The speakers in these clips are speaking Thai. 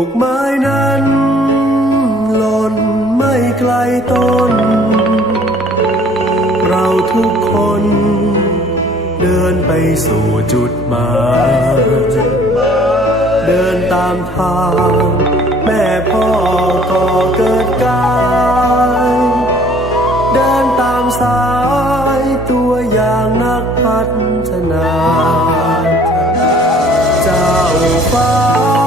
ูกไม้นั้นหล่นไม่ไกลต้น เราทุกคน เดินไปสู่จุดหมายเดินตามทาง แม่พ่อก็เกิดกายเดินตามสายตัวอย่างนักพัฒนา เจ้าฟ้า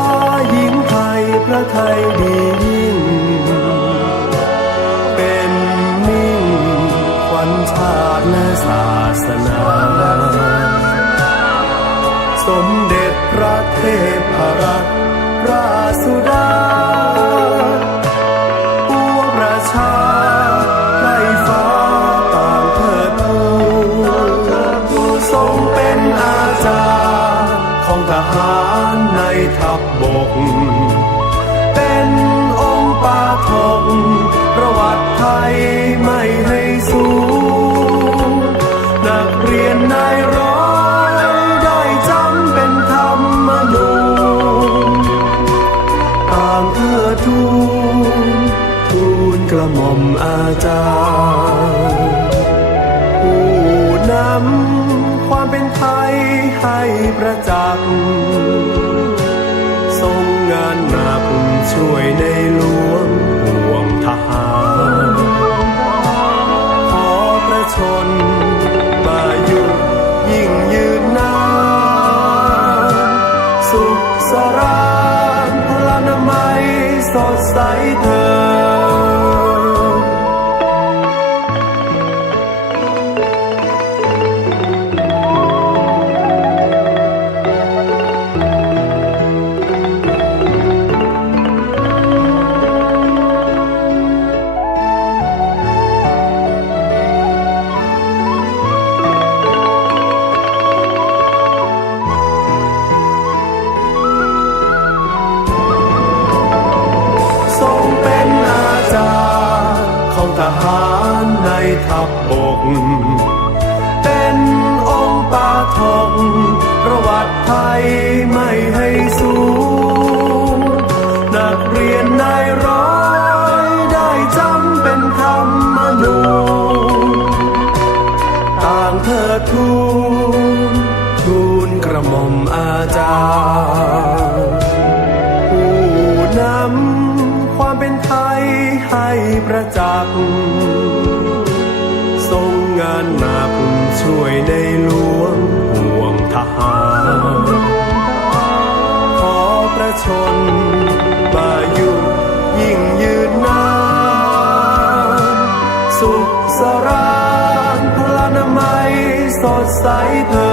ขวัญชาติและศาสนา สมเด็จพระเทพรัตนราชสุดาปัวประชาไล่ฟ้าต่างเทิดทูทรงเป็นอาจารย์ของทหารในทัพบก เรียนนายร้อยได้จำเป็นธรรมนูญต่างเพื่อทูลทูลกระหม่อมอาจารย์ผู้นำความเป็นไทยให้ประจักษ์ทรงงานหนักช่วยในหลวง ยส เป็นองค์ปาทกประวัติไทยไม่ให้สูญนักเรียนนายร้อยได้จำเป็นธรรมนูต่างเทิดทูลทูลกระหม่อมอาจารย์ผู้นำความเป็นไทยให้ประจักษ์านนาคุณช่วยในหลวงห่วงทหารขอประชนมาอยู่ยิ่งยืนนานสุขสรานพลานามัยสดใสเธอ